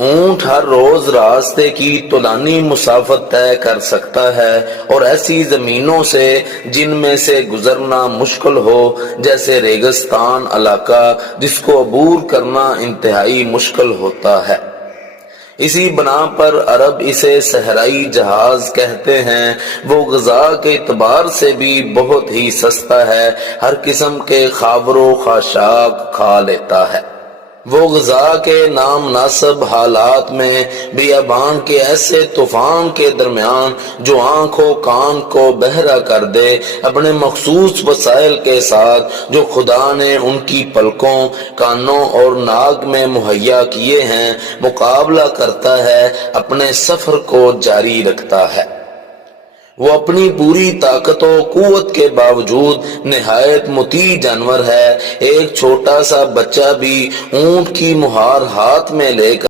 ऊंट हर रोज रास्ते की तुलानी मुसाफत तय कर सकता है और ऐसी जमीनों से जिनमें से गुजरना मुश्किल हो, जैसे रेगिस्तान इलाका जिसको अबूर करना इंतहाई मुश्किल होता है। इसी बना पर अरब इसे सहराई जहाज कहते हैं। वो ग़िज़ा के एतबार से भी बहुत ही सस्ता है, हर किस्म के खाबरो खाशाक खा लेता है। वो ग़िज़ा के नामनासब हालात में बियाबान के ऐसे तूफान के दरमियान जो आंखों कान को बहरा कर दे, अपने मखसूस वसाइल के साथ जो खुदा ने उनकी पलकों, कानों और नाक में मुहैया किए हैं, मुकाबला करता है, अपने सफर को जारी रखता है। वो अपनी पूरी ताकत और कुव्वत के बावजूद निहायत मुती जानवर है। एक छोटा सा बच्चा भी ऊंट की मुहार हाथ में लेकर